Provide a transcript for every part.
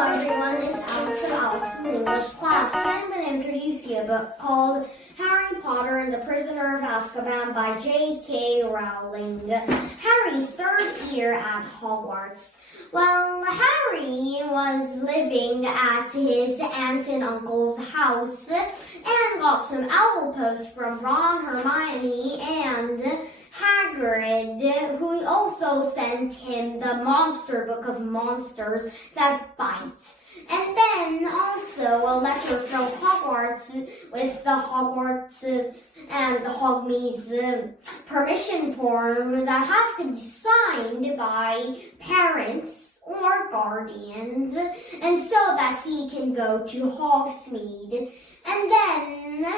everyone, it's Alex of Alex's English class. Today I'm going to introduce you a book called Harry Potter and the Prisoner of Azkaban by J.K. Rowling. Harry's third year at Hogwarts. Well, Harry was living at his aunt and uncle's house and got some owl posts from Ron, Hermione, and Hagrid, who also sent him the monster book of monsters that bite. And then also a letter from Hogwarts with the Hogwarts and the Hogmeade's permission form that has to be signed by parents or guardians, and so that he can go to Hogsmeade. And then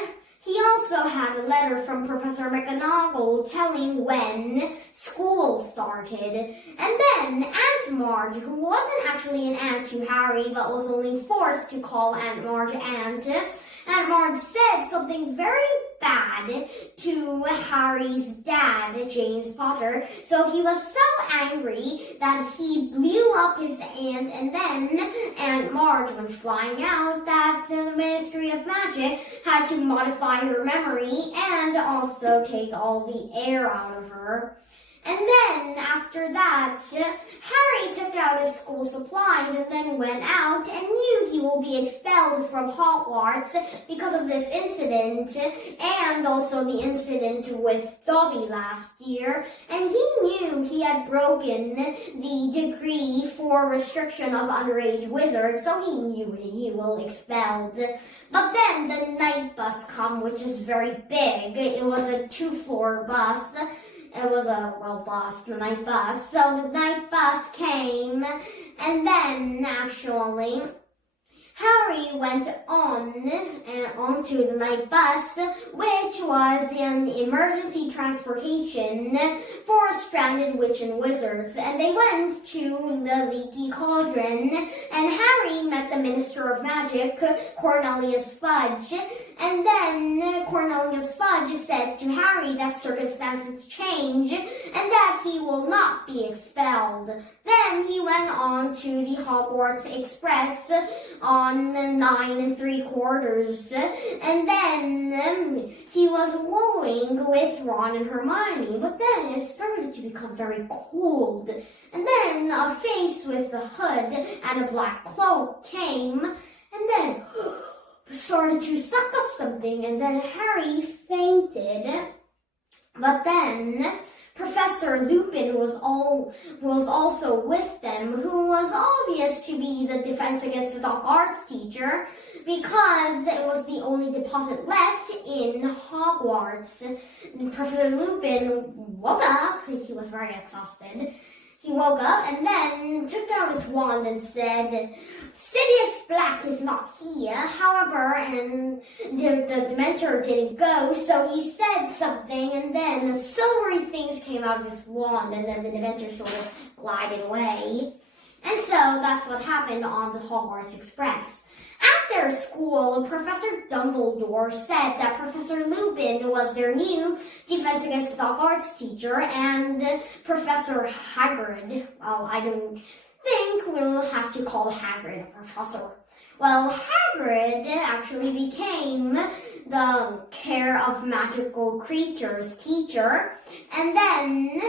he also had a letter from Professor Mcgonagall telling when school started. And then Aunt Marge, who wasn't actually an aunt to Harry, but was only forced to call Aunt Marge Aunt Marge said something very bad to Harry's dad, James Potter. So he was so angry that he blew up his aunt, and then Aunt Marge went flying out that the Ministry of Magic had to modify her memory and also take all the air out of her. And then, after that, Harry took out his school supplies and then went out and knew he will be expelled from Hogwarts because of this incident and also the incident with Dobby last year. And he knew he had broken the decree for restriction of underage wizards, so he knew he will expelled. But then the night bus come, which is very big. It was a 2-floor bus. It was the night bus. So the night bus came, and then actually Harry went onto the night bus, which was an emergency transportation for stranded witch and wizards. And they went to the Leaky Cauldron, and Harry met the Minister of Magic, Cornelius Fudge. And then Cornelius Fudge said to Harry that circumstances change and that he will not be expelled. Then he went on to the Hogwarts Express on 9 3/4, and then he was going with Ron and Hermione, but then it started to become very cold. And then a face with a hood and a black cloak came, and then started to suck up something, and then Harry fainted. But then Professor Lupin was also with them, who was obvious to be the Defense Against the Dark Arts teacher, because it was the only deposit left in Hogwarts. Professor Lupin woke up. He was very exhausted. He woke up and then took out his wand and said, "Sirius Black is not here." However, and the dementor didn't go, so he said something, and then silvery things came out of his wand, and then the dementor sort of glided away. And so that's what happened on the Hogwarts Express. At their school, Professor Dumbledore said that Professor Lupin was their new Defense Against the Dark Arts teacher, and Professor Hagrid, well, I don't think we'll have to call Hagrid a professor. Well, Hagrid actually became the Care of Magical Creatures teacher, and then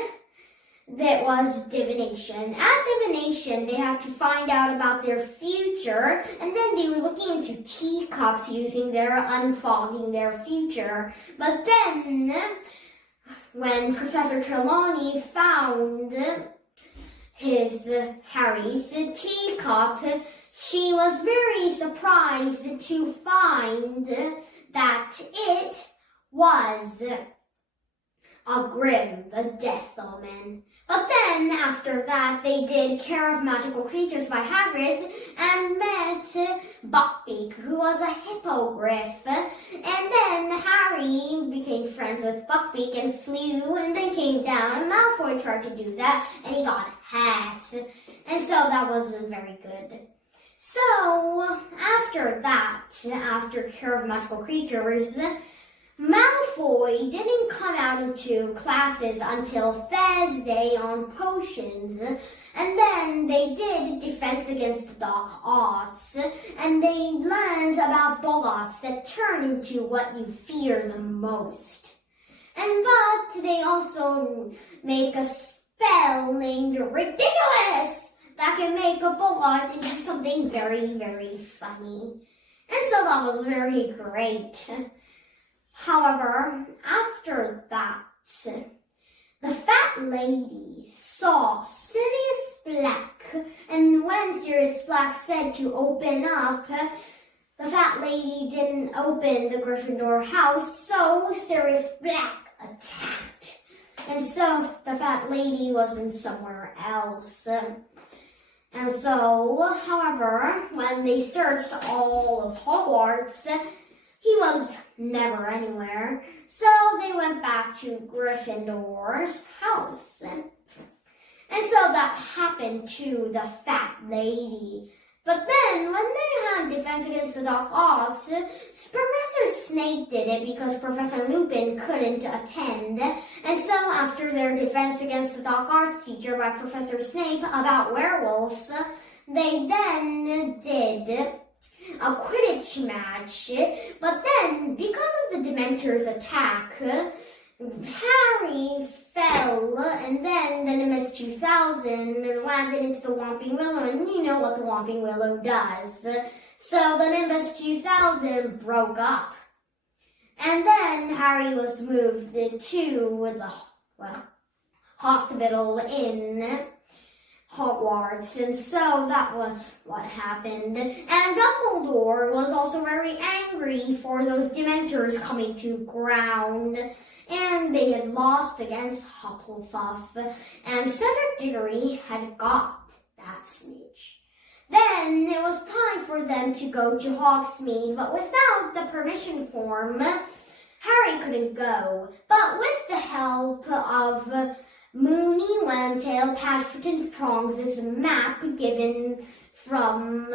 that was Divination. At Divination, they had to find out about their future, and then they were looking into teacups using unfogging their future. But then, when Professor Trelawney found Harry's teacup, she was very surprised to find that it was a Grim, the Death Omen. But then, after that, they did Care of Magical Creatures by Hagrid and met Buckbeak, who was a hippogriff. And then Harry became friends with Buckbeak and flew and then came down. And Malfoy tried to do that, and he got hats. And so that wasn't very good. So, after that, after Care of Magical Creatures, Malfoy didn't come out into classes until Thursday on potions, and then they did Defense Against the Dark Arts, and they learned about boggarts that turn into what you fear the most. But they also make a spell named Ridiculous that can make a boggart into something very, very funny. And so that was very great. However, after that, the fat lady saw Sirius Black, and when Sirius Black said to open up, the fat lady didn't open the Gryffindor house, so Sirius Black attacked. And so the fat lady wasn't somewhere else. And so, however, when they searched all of Hogwarts, he was never anywhere. So they went back to Gryffindor's house. And so that happened to the fat lady. But then, when they had Defense Against the Dark Arts, Professor Snape did it because Professor Lupin couldn't attend. And so, after their Defense Against the Dark Arts teacher by Professor Snape about werewolves, they then did a Quidditch match. But then, because of the Dementor's attack, Harry fell, and then the Nimbus 2000 landed into the Whomping Willow, and you know what the Whomping Willow does. So the Nimbus 2000 broke up. And then Harry was moved to the hospital in Hogwarts, and so that was what happened. And Dumbledore was also very angry for those Dementors coming to ground. And they had lost against Hufflepuff, and Cedric Diggory had got that snitch. Then it was time for them to go to Hogsmeade, but without the permission form, Harry couldn't go. But with the help of Moony, Lambtail, Padfoot, and Prongs' map given from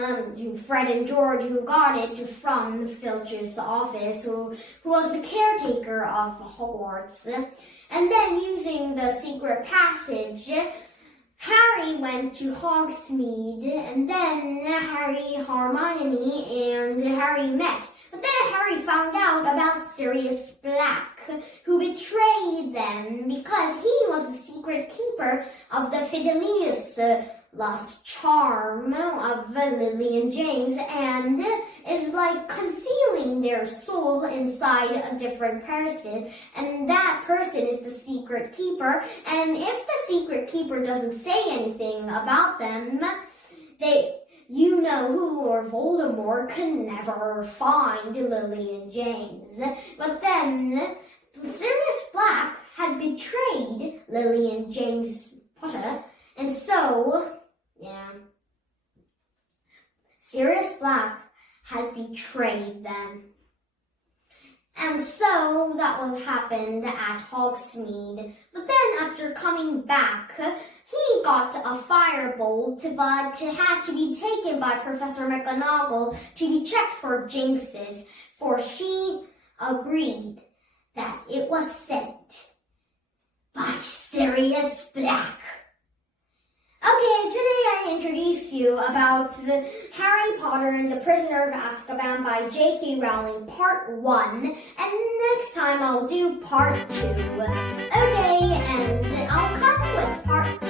Fred and George, who got it from Filch's office, who was the caretaker of Hogwarts. And then using the secret passage, Harry went to Hogsmeade, and then Harry, Hermione, and Harry met. But then Harry found out about Sirius Black, who betrayed them because he was the secret keeper of the Fidelis lost charm of Lily and James, and is like concealing their soul inside a different person, and that person is the secret keeper. And if the secret keeper doesn't say anything about them, you know who, or Voldemort, can never find Lily and James. But then Sirius Black had betrayed Lily and James Potter, and so Sirius Black had betrayed them. And so that what happened at Hogsmeade. But then after coming back, he got a firebolt, but it had to be taken by Professor Mcgonagall to be checked for jinxes, for she agreed that it was sent by Sirius Black. Okay, today I introduced you about the Harry Potter and the Prisoner of Azkaban by J.K. Rowling Part 1, and next time I'll do Part 2. Okay, and I'll come with Part 2.